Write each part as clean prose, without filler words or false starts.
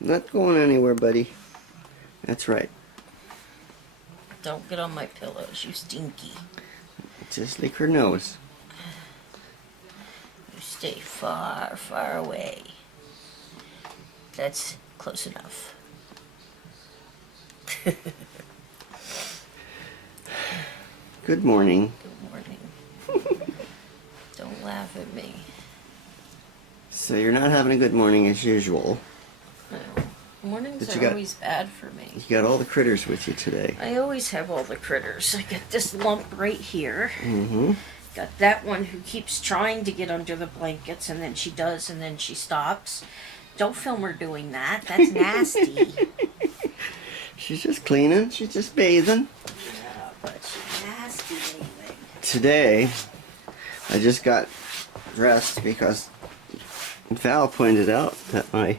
Not going anywhere, buddy. That's right. Don't get on my pillows, you stinky. Just lick her nose. You stay far, far away. That's close enough. Good morning. Good morning. Don't laugh at me. So you're not having a good morning as usual. No. Mornings But you are got- always bad for me. You got all the critters with you today. I always have all the critters. I got this lump right here. Mm-hmm. Got that one who keeps trying to get under the blankets, and then she does, and then she stops. Don't film her doing that. That's nasty. She's just cleaning. She's just bathing. Yeah, but she's nasty anyway. Today, I just got dressed because Val pointed out that my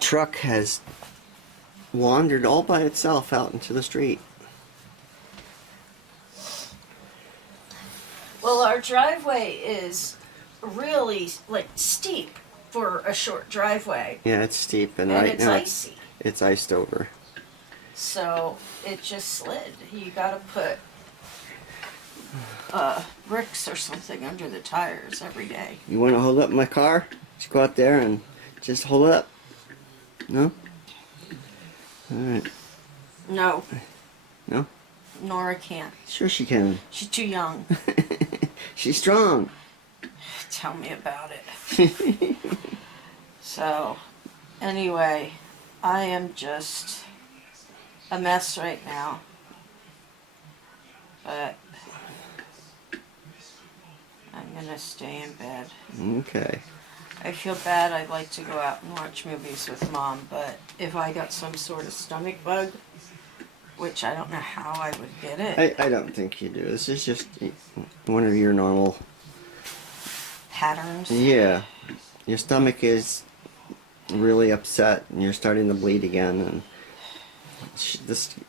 truck has wandered all by itself out into the street. Well, our driveway is really, like, steep for a short driveway. Yeah, it's steep, and And right it's now icy. it's iced over. So it just slid. You gotta put bricks or something under the tires every day. You want to hold up my car? Just go out there and just hold it up. No? Alright. No. No? Nora can't. Sure she can. She's too young. She's strong. Tell me about it. So, anyway, I am just a mess right now. But I'm gonna stay in bed. Okay. I feel bad. I'd like to go out and watch movies with Mom, but if I got some sort of stomach bug, which I don't know how I would get it, I don't think you do. This is just one of your normal... patterns. Yeah. Your stomach is really upset and you're starting to bleed again, and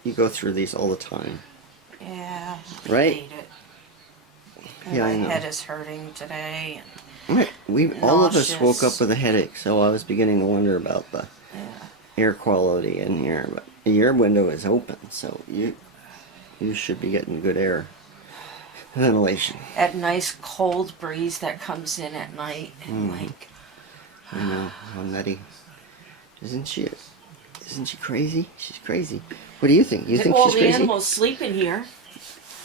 you go through these all the time. Yeah. I Right? hate it. And Yeah, my I know. head is hurting today. We all of us woke Nauseous. up with a headache, so I was beginning to wonder about the Yeah. air quality in here. But your window is open, so you should be getting good air ventilation. That nice cold breeze that comes in at night, and like, I know how nutty. Isn't she crazy? She's crazy. What do you think? You think all she's the crazy? animals sleep in here.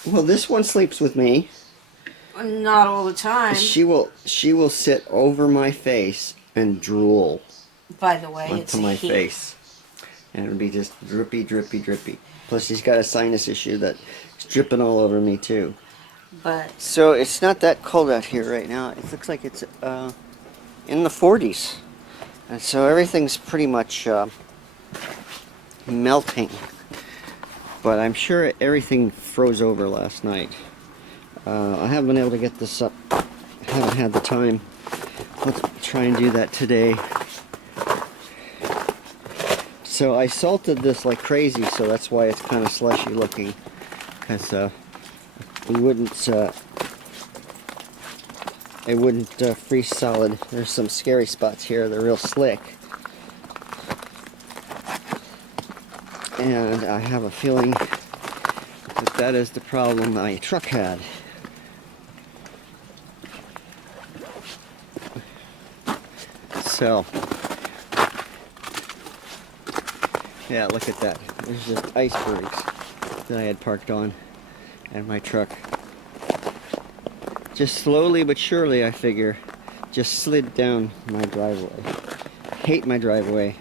Well, this one sleeps with me. Not all the time. She will sit over my face and drool By the way, it's onto my heat. face, and it'll be just drippy, drippy, drippy. Plus, she's got a sinus issue that's dripping all over me too. But So it's not that cold out here right now. It looks like it's in the 40s, and so everything's pretty much melting. But I'm sure everything froze over last night. I haven't been able to get this up. Haven't had the time. Let's try and do that today. So I salted this like crazy, so that's why it's kind of slushy looking. Because it wouldn't freeze solid. There's some scary spots here. They're real slick. And I have a feeling that is the problem my truck had. So, yeah, look at that. There's just icebergs that I had parked on and my truck. Just slowly but surely, I figure, just slid down my driveway. Hate my driveway.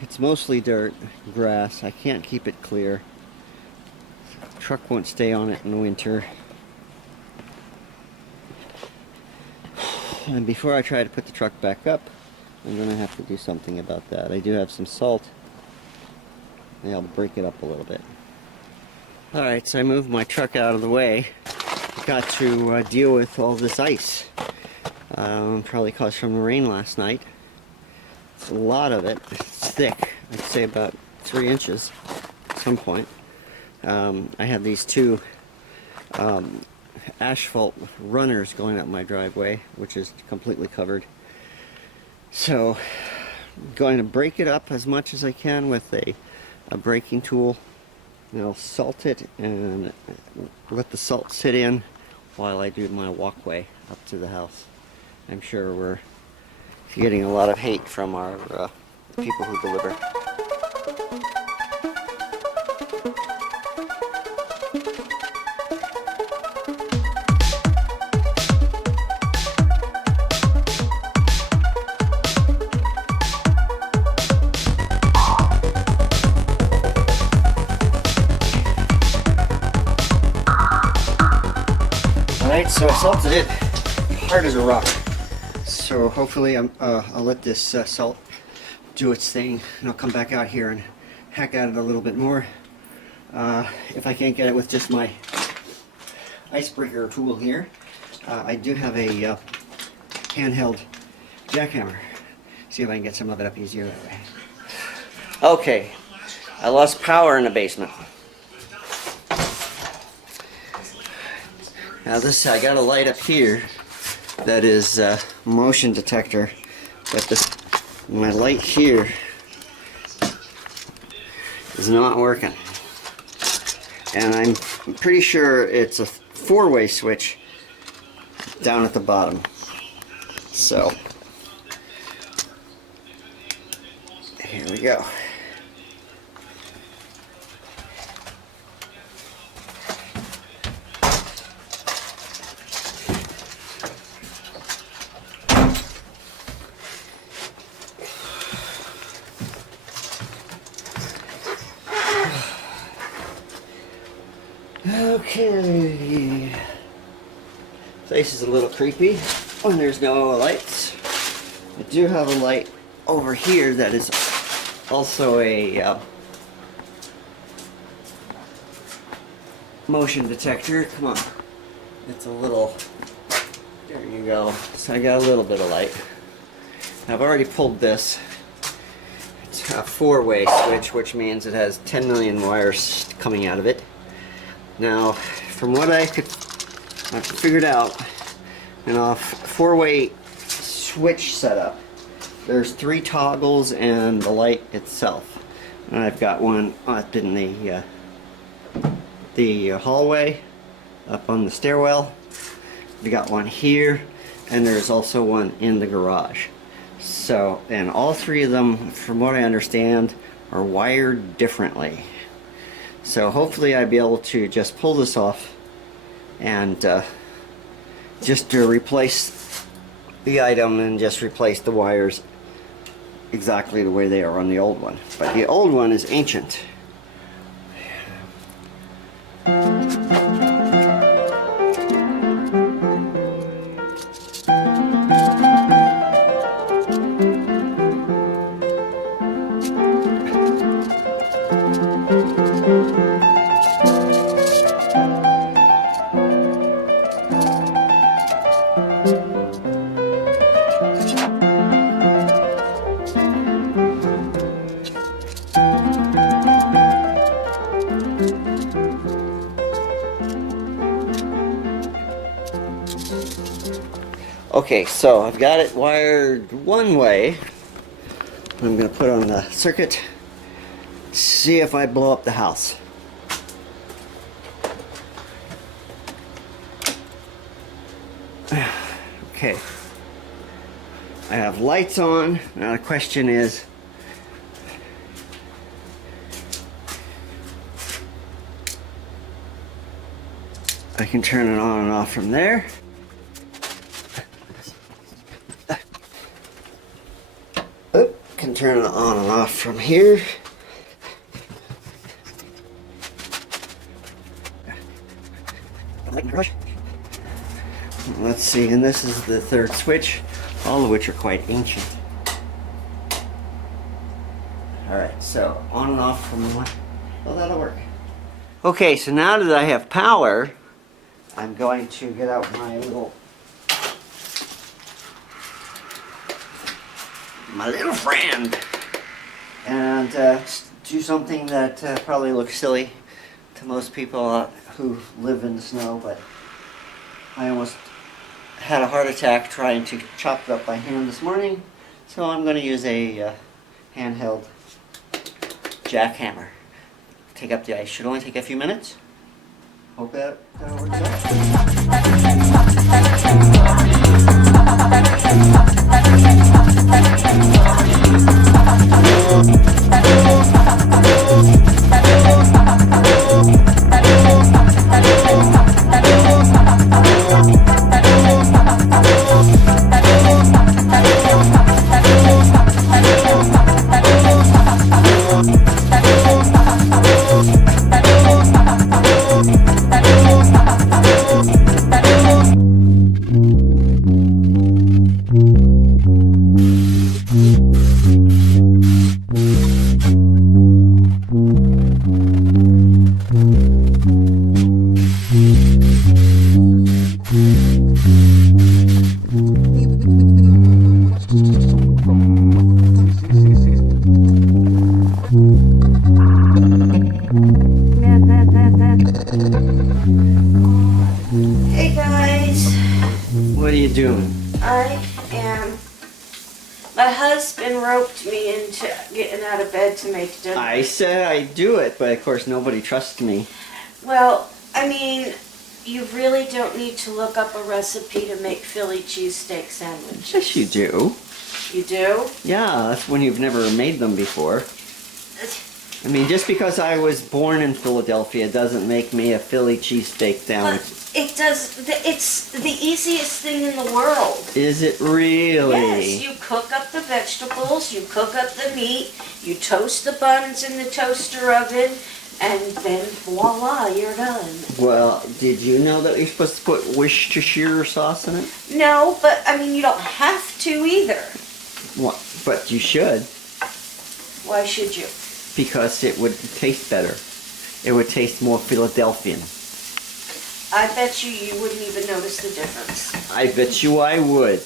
It's mostly dirt, grass. I can't keep it clear. The truck won't stay on it in winter. And before I try to put the truck back up, I'm going to have to do something about that. I do have some salt. Maybe I'll break it up a little bit. Alright, so I moved my truck out of the way. Got to deal with all this ice. Probably caused from the rain last night. It's a lot of it. It's thick. I'd say about 3 inches at some point. I had these two asphalt runners going up my driveway, which is completely covered. So I'm going to break it up as much as I can with a braking tool. And I'll salt it and let the salt sit in while I do my walkway up to the house. I'm sure we're getting a lot of hate from our people who deliver. Alright, so I salted it hard as a rock. So hopefully I'll let this salt do its thing, and I'll come back out here and hack at it a little bit more. If I can't get it with just my icebreaker tool here, I do have a handheld jackhammer. See if I can get some of it up easier that way. Okay, I lost power in the basement. Now this, I got a light up here that is motion detector, but this, my light here is not working. And I'm pretty sure it's a four-way switch down at the bottom. So, here we go. Okay. Place is a little creepy when there's no lights. I do have a light over here that is also a motion detector. Come on. It's a little... There you go. So I got a little bit of light. I've already pulled this. It's a four-way switch, which means it has 10 million wires coming out of it. Now, from what I've figured out, in a four-way switch setup, there's 3 toggles and the light itself. And I've got one up in the hallway, up on the stairwell. We got one here, and there's also one in the garage. So, and all 3 of them, from what I understand, are wired differently. So hopefully I'll be able to just pull this off and just to replace the item and just replace the wires exactly the way they are on the old one. But the old one is ancient. Okay, so I've got it wired one way. I'm going to put on the circuit, see if I blow up the house. Okay, I have lights on. Now the question is, I can turn it on and off from there. Can turn it on and off from here. Let's see, and this is the third switch, all of which are quite ancient. Alright, so on and off from one. Well, that'll work. Okay, so now that I have power, I'm going to get out my little friend and do something that probably looks silly to most people who live in the snow, but I almost had a heart attack trying to chop it up by hand this morning, so I'm going to use a handheld jackhammer. Take up the ice. Should only take a few minutes. Hope that works Hey guys, what are you doing? I am. My husband roped me into getting out of bed to make dinner. I said I'd do it, but of course nobody trusts me. Well, I mean, you really don't need to look up a recipe to make Philly cheesesteak sandwiches. Yes, you do. You do? Yeah, that's when you've never made them before. I mean, just because I was born in Philadelphia doesn't make me a Philly cheesesteak sandwich. But it does. It's the easiest thing in the world. Is it really? Yes, you cook up the vegetables, you cook up the meat, you toast the buns in the toaster oven, and then voila, you're done. Well, did you know that you're supposed to put Worcestershire sauce in it? No, but I mean, you don't have to either. What? But you should, Why should you? because it would taste better. It would taste more Philadelphian. I bet you wouldn't even notice the difference. I bet you I would.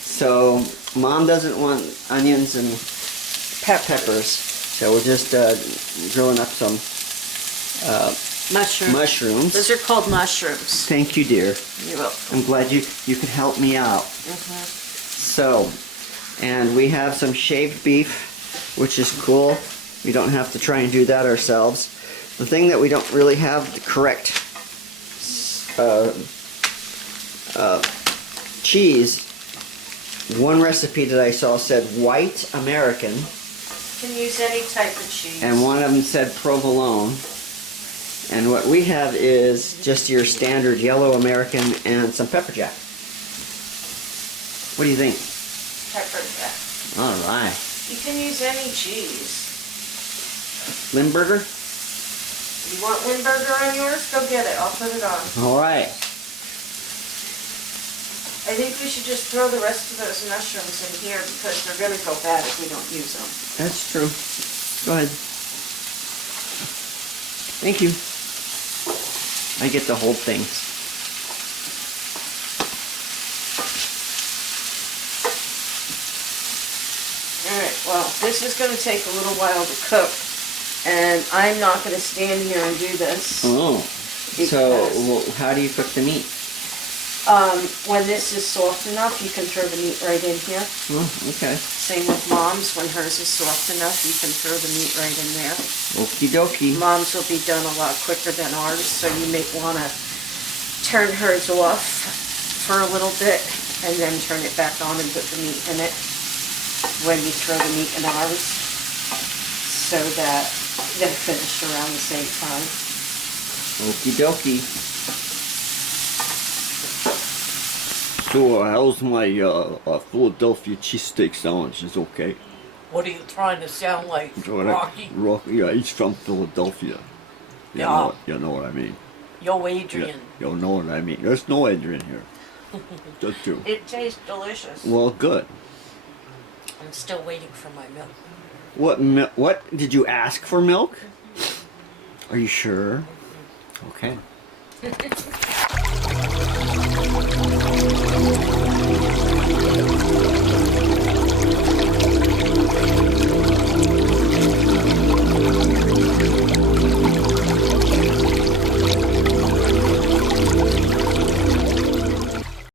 So, Mom doesn't want onions and peppers, so we're just grilling up some mushrooms. Those are called mushrooms. Thank you, dear. You're welcome. I'm glad you can help me out. So, and we have some shaved beef, which is cool. We don't have to try and do that ourselves. The thing that we don't really have the correct cheese, one recipe that I saw said white American, You can use any type of cheese. and one of them said provolone. And what we have is just your standard yellow American and some pepper jack. What do you think? Pepper jack. All right. You can use any cheese. Limburger? You want Limburger on yours? Go get it. I'll put it on. All right. I think we should just throw the rest of those mushrooms in here because they're going to go bad if we don't use them. That's true. Go ahead. Thank you. I get the whole thing. Alright, well, this is going to take a little while to cook. And I'm not going to stand here and do this. Oh. So, well, how do you cook the meat? When this is soft enough, you can throw the meat right in here. Oh, okay. Same with Mom's. When hers is soft enough, you can throw the meat right in there. Okie dokie. Mom's will be done a lot quicker than ours, so you may want to turn hers off for a little bit and then turn it back on and put the meat in it when you throw the meat in ours, so that they're finished around the same time. Okie dokie. So, how's my Philadelphia cheesesteak sandwich? Is okay? What are you trying to sound like, Rocky? Rocky, yeah, he's from Philadelphia. Yeah. You know what I mean. Yo, Adrian. You know what I mean. There's no Adrian here. Just you. It tastes delicious. Well, good. I'm still waiting for my milk. What did you ask for milk? Are you sure? Okay.